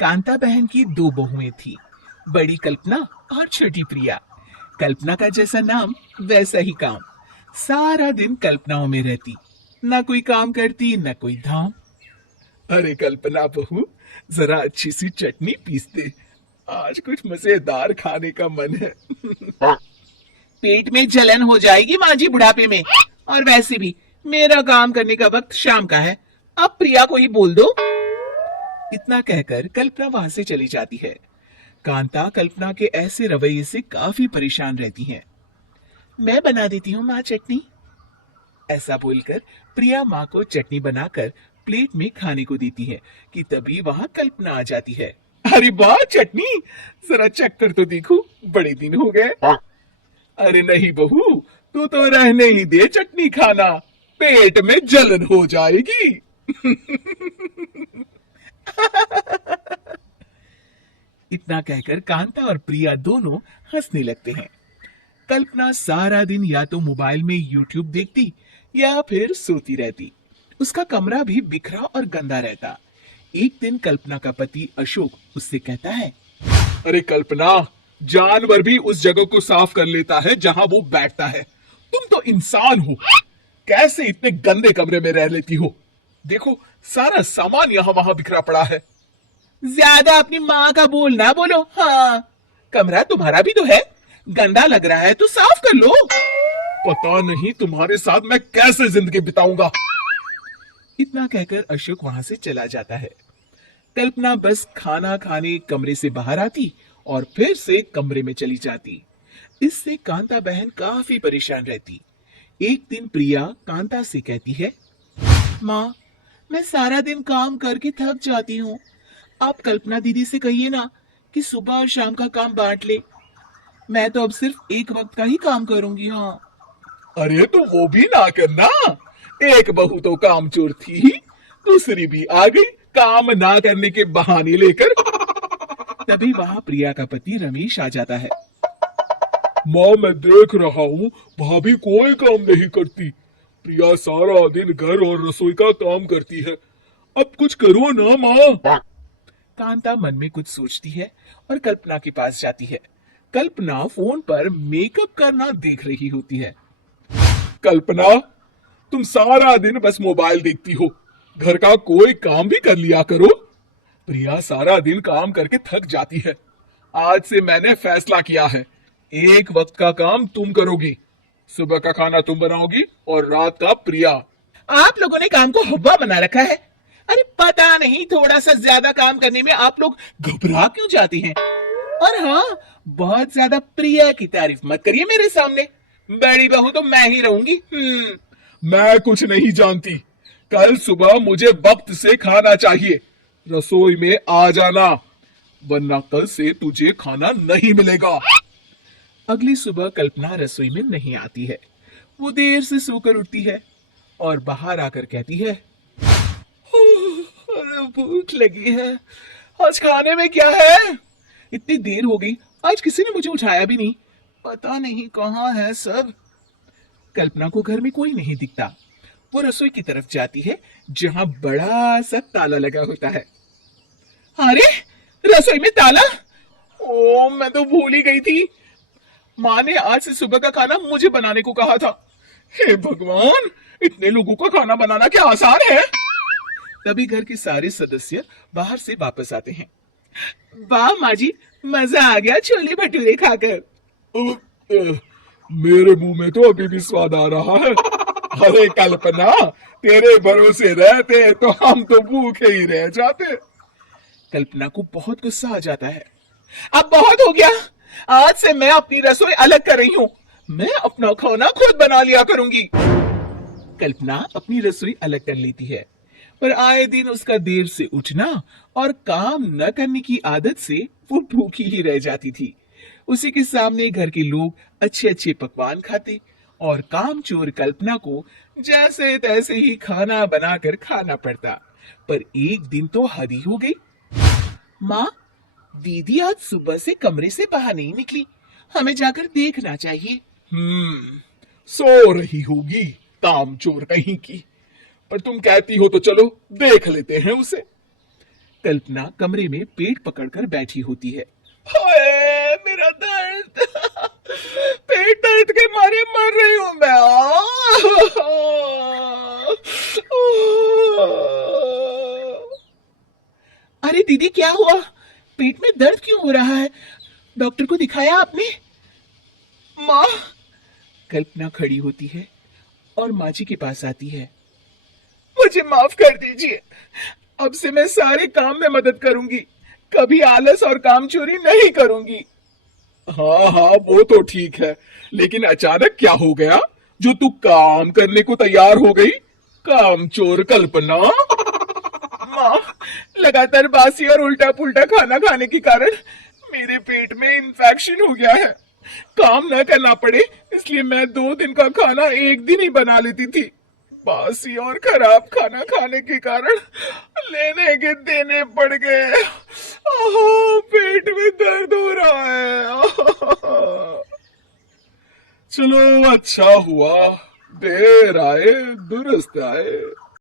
कांता बहन की दो बहुएं थी, बड़ी कल्पना और छोटी प्रिया। कल्पना का जैसा नाम वैसा ही काम। सारा दिन कल्पनाओं में रहती, ना कोई काम करती न कोई धाम। अरे कल्पना बहू, जरा अच्छी सी चटनी पीस दे, आज कुछ मजेदार खाने का मन है। पेट में जलन हो जाएगी माँ जी बुढ़ापे में, और वैसे भी मेरा काम करने का वक्त शाम का है। अब प्रिया को ही बोल दो। इतना कहकर कल्पना वहां से चली जाती है। कांता कल्पना के ऐसे रवैये से काफी परेशान रहती है। मैं बना देती हूँ माँ चटनी, ऐसा बोलकर प्रिया माँ को चटनी बनाकर प्लेट में खाने को देती है कि तभी वहां कल्पना आ जाती है। अरे वाह चटनी, जरा चख कर तो देखो, बड़े दिन हो गए। अरे नहीं बहू, तू तो रहने ही दे चटनी खाना, पेट में जलन हो जाएगी। इतना कहकर कांता और प्रिया दोनों हंसने लगते हैं। कल्पना सारा दिन या तो मोबाइल में यूट्यूब देखती या फिर सोती रहती। उसका कमरा भी बिखरा और गंदा रहता। एक दिन कल्पना का पति अशोक उससे कहता है, अरे कल्पना, जानवर भी उस जगह को साफ कर लेता है जहां वो बैठता है, तुम तो इंसान हो, कैसे इतने गंदे कमरे में रह लेती हो? देखो सारा सामान यहाँ वहां बिखरा पड़ा है। ज्यादा अपनी माँ का बोल ना बोलो। हाँ, कमरा तुम्हारा भी तो है, गंदा लग रहा है तो साफ कर लो। पता नहीं तुम्हारे साथ मैं कैसे जिंदगी बिताऊंगा। इतना कहकर अशोक वहां से चला जाता है। कल्पना बस खाना खाने कमरे से बाहर आती और फिर से कमरे में चली जाती। इससे कांता बहन काफी परेशान रहती। एक दिन प्रिया कांता से कहती है, माँ, मैं सारा दिन काम करके थक जाती हूँ, आप कल्पना दीदी से कहिए ना कि सुबह और शाम का काम बांट ले। मैं तो अब सिर्फ एक वक्त का ही काम करूंगी। हाँ। अरे तो वो भी ना करना, एक बहू तो कामचोर थी ही, दूसरी भी आ गई काम ना करने के बहाने लेकर। तभी वहां प्रिया का पति रमेश आ जाता है। माँ, मैं देख रहा हूँ भाभी कोई काम नहीं करती, प्रिया सारा दिन घर और रसोई का काम करती है, अब कुछ करो ना माँ। कांता मन में कुछ सोचती है और कल्पना के पास जाती है। कल्पना फोन पर मेकअप करना देख रही होती है। कल्पना, तुम सारा दिन बस मोबाइल देखती हो, घर का कोई काम भी कर लिया करो। प्रिया सारा दिन काम करके थक जाती है, आज से मैंने फैसला किया है, एक वक्त का काम तुम करोगी, सुबह का खाना तुम बनाओगी और रात का प्रिया। आप लोगों ने काम को हब्बा बना रखा है। अरे पता नहीं थोड़ा सा ज्यादा काम करने में आप लोग घबरा क्यों जाती हैं? और हाँ, बहुत ज्यादा प्रिया की तारीफ मत करिए मेरे सामने, बड़ी बहू तो मैं ही रहूंगी। मैं कुछ नहीं जानती, कल सुबह मुझे वक्त से खाना चाहिए, रसोई में आ जाना, वरना कल से तुझे खाना नहीं मिलेगा। अगली सुबह कल्पना रसोई में नहीं आती है। वो देर से सोकर उठती है और बाहर आकर कहती है, अरे भूख लगी है, आज खाने में क्या है? इतनी देर हो गई, आज किसी ने मुझे उठाया भी नहीं, पता नहीं कहाँ है सब। कल्पना को घर में कोई नहीं दिखता। वो रसोई की तरफ जाती है जहां बड़ा सा ताला लगा होता है। अरे रसोई में ताला! ओ, मैं तो भूल ही गई थी, माँ ने आज से सुबह का खाना मुझे बनाने को कहा था। हे भगवान, इतने लोगों का खाना बनाना क्या आसान है? तभी घर के सारे सदस्य बाहर से वापस आते हैं। वाह माँ जी, मजा आ गया छोले भटूरे खाकर। मेरे मुंह में तो अभी भी स्वाद आ रहा है। अरे कल्पना, तेरे भरोसे रहते तो हम तो भूखे ही रह जाते। कल्पना को बहुत गुस्सा आ जाता है। अब बहुत हो गया, आज से मैं अपनी रसोई अलग कर रही हूँ, मैं अपना खाना खुद बना लिया करूंगी। कल्पना अपनी रसोई अलग कर लेती है, पर आए दिन उसका देर से उठना और काम न करने की आदत से वो भूखी ही रह जाती थी। उसी के सामने घर के लोग अच्छे अच्छे पकवान खाते और कामचोर कल्पना को जैसे तैसे ही खाना बनाकर खाना पड़ता। पर एक दिन तो हद ही हो गई। माँ, दीदी आज सुबह से कमरे से बाहर नहीं निकली, हमें जाकर देखना चाहिए। सो रही होगी कामचोर कहीं की, पर तुम कहती हो तो चलो देख लेते हैं उसे। कल्पना कमरे में पेट पकड़कर बैठी होती है। हाय मेरा दर्द, पेट दर्द के मारे मर रही हूं मैं। अरे दीदी क्या हुआ? पेट में दर्द क्यों हो रहा है? डॉक्टर को दिखाया आपने? माँ। कल्पना खड़ी होती है और माँ जी के पास आती है। मुझे माफ कर दीजिए, अब से मैं सारे काम में मदद करूंगी, कभी आलस और काम चोरी नहीं करूंगी। हाँ हाँ वो तो ठीक है, लेकिन अचानक क्या हो गया जो तू काम करने को तैयार हो गई? काम चोर कल्पना। माँ, लगातार बासी और उल्टा पुल्टा खाना खाने के कारण मेरे पेट में इन्फेक्शन हो गया है। काम न करना पड़े इसलिए मैं 2 दिन का खाना एक दिन ही बना लेती थी। बासी और खराब खाना खाने के कारण लेने के देने पड़ गए। पेट में दर्द हो रहा है। चलो अच्छा हुआ, देर आए दुरुस्त आए।